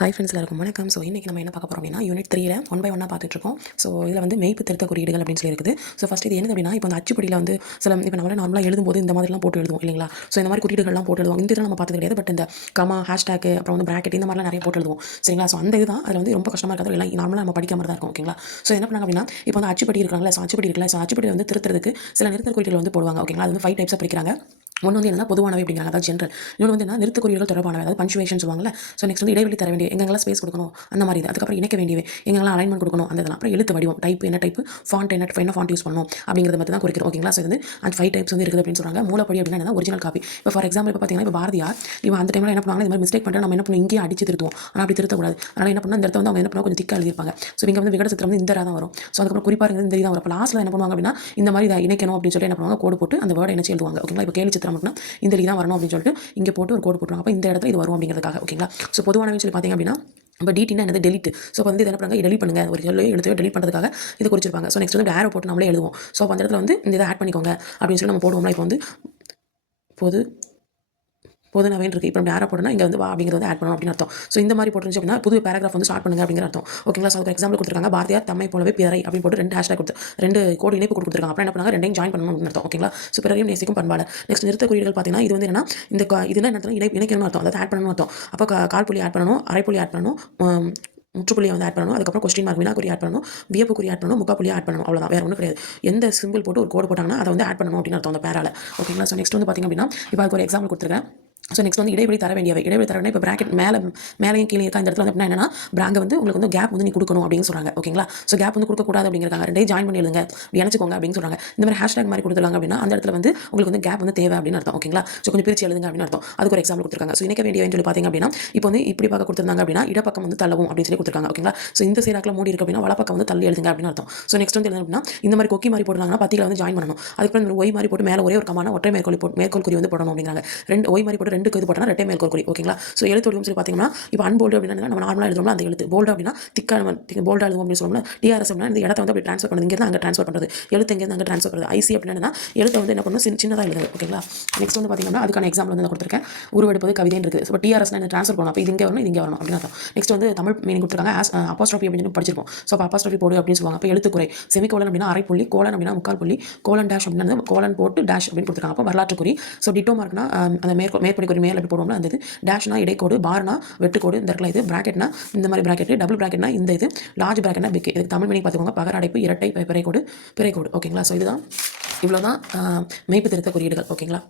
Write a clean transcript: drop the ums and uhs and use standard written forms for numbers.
Hi friends எல்லாருக்கும் வணக்கம். So இன்றைக்கி நம்ம என்ன பார்க்க போகிறோம் அப்படின்னா யூனிட் 3ல 1 by 1 பார்த்துட்ருக்கோம். ஸோ இதில் வந்து மெய்ப்பு திருத்த குறியீடுகள் அப்படின்னு சொல்லி இருக்குது. ஸோ ஃபஸ்ட் இது என்ன அப்படின்னா இப்போ அந்த அச்சுப்படியில் வந்து சில இப்போ நம்மளால நார்மலாக எழுதும்போது இந்த மாதிரிலாம் போட்டு எழுதுவோம் இல்லைங்களா. ஸோ இந்த மாதிரி குறியீடுகள்லாம் போட்டு எழுதுவோம். இந்த இதெல்லாம் நம்ம பார்த்தது கிடையாது. பட் இந்த கமா ஹேஷ்டேக் அப்புறம் வந்து பிராக்கெட் இந்த மாதிரிலாம் நிறைய போட்டு எழுதுவோம் சரிங்களா. ஸோ அந்த இதுதான் அதில் வந்து ரொம்ப கஷ்டமாக இருக்காது. எல்லாம் நார்மலாக நம்ம படிக்காம தான் இருக்கும் ஓகேங்களா. ஸோ என்ன பண்ணாங்க அப்படின்னா இப்போ வந்து அச்சுப்படி இருக்காங்களா. ஸோ அச்சுப்படி இருக்குல்ல. ஸோ அச்சுப்படி வந்து திருத்துறதுக்கு சில நிறுத்தல் குறியீடுகள் வந்து போடுவாங்க ஓகேங்களா. அது வந்து 5 டைப்ஸாக பிரிக்கிறாங்க. ஒன்று வந்து என்ன பொதுவானவை அப்படிங்கிறாங்க, அதாவது ஜென்ரல். இன்னொன்று வந்து என்ன நிறுத்து குறியீடுகள் தொடர்பானவை, அதாவது பஞ்சுவேஷன் சொல்லுவாங்கல்ல. ஸோ நெக்ஸ்ட் வந்து இடைவெளி தர வேண்டிய எங்கெல்லாம் ஸ்பேஸ் கொடுக்கணும் அந்த மாதிரி இது. அதுக்கப்புறம் இணைக்க வேண்டியவை எங்கெல்லாம் அலைன்மெண்ட் கொடுக்கணும் அந்த இதெல்லாம். அப்புறம் எழுத்து வடிவம் டைப் என்ன டைப் ஃபாண்ட் என்ன ஃபாண்ட் யூஸ் பண்ணணும் அப்படிங்கிறத மட்டும் தான் குறிக்கிறோம் ஓகேங்களா. ஸோ வந்து அந்த 5 டைப்ஸ் வந்து இருக்குது அப்படின்னு சொல்கிறாங்க. மூலப்படி அப்படின்னா என்ன ஒரிஜினல் காப்பி. இப்போ ஃபார் எக்ஸாம்பிள் இப்போ பார்த்தீங்கன்னா இப்போ பாரதியார் இவன் அந்த டைமில் என்ன பண்ணுவாங்க, இந்த மாதிரி மிஸ்டேக் பண்ணிட்டு நம்ம என்ன பண்ணணும் இங்கேயே அடிச்சு திருத்துவோம். ஆனால் அப்படி திருத்தக்கூடாது. அதனால் என்ன பண்ணால் இந்த இடத்த வந்து அவங்க என்ன பண்ணுவாங்க கொஞ்சம் திக்காக எழுதியிருப்பாங்க. ஸோ இங்கே வந்து விகட சித்திரம் வந்து இந்த தான் வரும். ஸோ அதுக்கப்புறம் குறிப்பாக இந்த தான் வரும். இப்போ லாஸ்ட்டில் என்ன பண்ணுவாங்க அப்படின்னா இந்த மாதிரி இதை இணைக்கணும் அப்படின்னு சொல்லி என்ன பண்ணுவாங்க கோடு போட்டு அந்த வேர்டை இணைச்சு எழுதுவாங்க ஓகேங்களா. இப்போ கேலி சித்திரம் அப்படின்னா இந்த தான் வரணும் அப்படின்னு சொல்லிட்டு இங்கே போட்டு ஒரு கோடு போட்டுருவாங்க. அப்போ இந்த இடத்துல இது வரும் அப்படிங்கிறதுக்காக ஓகேங்களா. ஸோ பொதுவானவை சொல்லி பார்த்தீங்க அப்படின்னா இப்போ டிடினா என்னது டெலிட். ஸோ வந்து இது என்ன பண்ணுறாங்க டெலிட் பண்ணுங்க ஒரு சொல்லி எழுத்து டெலிட் பண்ணுறதுக்காக இது குறிச்சிருப்பாங்க. ஸோ நெக்ஸ்ட் வந்து ஆரோ போட்டு நம்மளே எழுதுவோம். ஸோ அந்த இடத்துல வந்து இந்த இதை ஆட் பண்ணிக்கோங்க அப்படின்னு சொல்லி நம்ம போடுவோம்னா இப்போ வந்து பொதுனவைன்னு இருக்குது. இப்போ ஆரோ போட்டோம்னா இங்கே வந்து வா அப்படிங்கிறது வந்து ஆட் பண்ணணும் அப்படின்னு அர்த்தம். ஸோ இந்த மாதிரி போட்டுருந்துச்சு அப்படின்னா புது பேராகிராஃப் வந்து ஸ்டார்ட் பண்ணுங்க அப்படிங்கிற அர்த்தம் ஓகேங்களா. ஸோ அதுக்கு எக்ஸாம்பிள் கொடுத்துருக்காங்க பாரதியார் தம்மை போலவே பிறரை அப்படின்னு போட்டு 2 ஹேஷ்டாக் கொடுத்து 2 கோடு இணைப்பு கொடுத்துருக்காங்க. அப்புறம் என்ன பண்ணாங்க 2டையும் ஜாயின் பண்ணணும் அப்படின்னு அர்த்தம் ஓகேங்களா. ஸோ பிறரையும் நேசிக்கும் பண்பாடு. நெக்ஸ்ட் நிறுத்த குறியீடுகள் பார்த்தீங்கன்னா இது வந்து என்னன்னா இந்த இது என்ன இணைக்கணும்னு அர்த்தம், அதாவது ஆட் பண்ணணும் அர்த்தம். அப்போ கால் புள்ளி ஆட் பண்ணணும், அரை புள்ளி ஆட் பண்ணணும், முற்றுப்புள்ளியை வந்து ஆட் பண்ணணும். அதுக்கப்புறம் கொஸ்டின் மார்க் வினாக்குறி ஆட் பண்ணணும், வியப்புக்குறி ஆட் பண்ணணும், முக்காப்புள்ளி ஆட் பண்ணணும். அவ்வளோதான், வேறு ஒன்றும் கிடையாது. எந்த சிம்பிள் போட்டு ஒரு கோடு போட்டாங்கன்னா அதை வந்து ஆட் பண்ணணும் அப்படின்னு அர்த்தம் அந்த பேரால ஓகேங்களா. ஸோ நெக்ஸ்ட் வந்து பார்த்திங்க அப்படின்னா இப்போ அதுக்கு ஒரு எக்ஸாம்பிள் கொடுத்துருக்கேன். ஸோ நெக்ஸ்ட் வந்து இடைவெளி தர வேண்டியவை. இடைவெளி தர வேண்டிய இப்போ பிராக்கெட் மேலேயும் கீழே இருக்கா இந்த இடத்துல வந்து என்னன்னா பிராங்க வந்து உங்களுக்கு வந்து கேப் வந்து நீ கொடுக்கணும் அப்படின்னு சொல்கிறாங்க ஓகேங்களா. ஸோ கேப் வந்து கொடுக்கக்கூடாது அப்படிங்கிறாங்க. 2 ஜாயின் பண்ணி எழுதுங்க இணைச்சிக்கோங்க அப்படின்னு சொல்கிறாங்க. இந்த மாதிரி ஹேஷ்டாக் மாதிரி கொடுத்துருக்காங்க அப்படின்னா அந்த இடத்துல வந்து உங்களுக்கு வந்து கேப் வந்து தேவை அப்படின்னு அர்த்தம் ஓகேங்களா. ஸோ கொஞ்சம் பிரிச்சு எழுதுங்க அப்படின்னு அர்த்தம். அதுக்கு ஒரு எக்ஸாம்பிள் கொடுத்துருக்காங்க. ஸோ இணைக்க வேண்டியவை சொல்லி பார்த்தீங்க அப்படின்னா இப்போ வந்து இப்படி பார்க்க கொடுத்துருந்தாங்க அப்படின்னா இடப்பக்கம் வந்து தள்ளவும் அப்படின்னு சொல்லி கொடுத்துருக்காங்க ஓகேங்களா. ஸோ இந்த சீராக்கில் மூடி இருக்கு அப்படின்னா வலப்பக்கம் வந்து தள்ளி எழுதுங்க அப்படின்னு அர்த்தம். ஸோ நெக்ஸ்ட் வந்து என்ன அப்படின்னா இந்த மாதிரி கொக்கி மாதிரி போடுறாங்கன்னா பத்தியில் வந்து ஜாயின் பண்ணணும். அதுக்கப்புறம் இந்த ஒய் மாதிரி போட்டு மேலே ஒரே ஒரு கமான ஒற்றை மேற்கோள் குறி வந்து போடணும் அப்படிங்கிறாங்க. 2 ஒய் மாதிரி போட்டு 2 இது போட்டோம்னா ரெட்டை மேற்கோள் குறி ஓகேங்களா. ஸோ எழுத்து வடிவம் சொல்லி பார்த்தீங்கன்னா இப்போ அன்போல்டு அப்படின்னா நம்ம நார்மலாக எழுதுறோம்ல அந்த எழுத்து போல்டு அப்படின்னா திக்காக போல்டாக எழுதுவோம் அப்படின்னு சொல்லணும்னா டிஆர்எஸ் அப்படின்னா இந்த இடத்த வந்து அப்படி ட்ரான்ஸ்ஃபர் பண்ணுறது இங்கே அங்கே ட்ரான்ஸ்ஃபர் பண்ணுறது எழுத்து இங்கே அங்கே ட்ரான்ஸ்ஃபர் பண்ணுறது. ஐசி அப்படின்னா எழுத்தை வந்து என்ன பண்ணணும் சின்னதாக எழுதுறது ஓகேங்களா. நெக்ஸ்ட் வந்து பார்த்தீங்கன்னா அதுக்கான எக்ஸாம்பிள் வந்து கொடுத்துருக்கேன். உருவெடுப்பது கவிதைன்னு இருக்குது. ஸோ டிஆர்எஸ் இந்த ட்ரான்ஸ்ஃபர் பண்ணணும். அப்போ இது இங்கே வரணும் இது இங்கே வரணும் அப்படின்னு அர்த்தம். நெக்ஸ்ட் வந்து தமிழ் மீனிங் கொடுத்துருக்காங்க அப்பாஸ்ட்ரோஃபி அப்படின்னு படிச்சிருப்போம். ஸோ அப்போ அப்பாஸ்ட்ரோஃபி போடு அப்படின்னு சொல்லுவாங்க. அப்போ எழுத்துக்குறை செமிகோலன் அப்படின்னா அரை புள்ளி கோலன் அப்படின்னா முக்கால் புள்ளி கோலன் டேஷ் அப்படின்னா கோலன் போட்டு டேஷ் அப்படின்னு கொடுத்துருக்காங்க. அப்போ வரலாற்று குறி. ஸோ டிட்டோ மார்க்னா அந்த மேற்படி குறி மேல் அப்படி போடுவோம்ல அந்த இது டேஷ்னா இடைக்கோடு பார்னா வெட்டுக்கோடு இந்த இடத்துல இது பிராக்கெட்னா இந்த மாதிரி பிராக்கெட் டபுள் பிராக்கெட்னா இந்த இது லார்ஜ் பிராக்கெட்னா பிக். இதுக்கு தமிழ் மீனிங் பார்த்துக்கோங்க பகர அடைப்பு இரட்டை பிறைக்கோடு ஓகேங்களா. ஸோ இதுதான் இவ்வளோ தான் மெய்ப்பு திருத்த குறியீடுகள் ஓகேங்களா.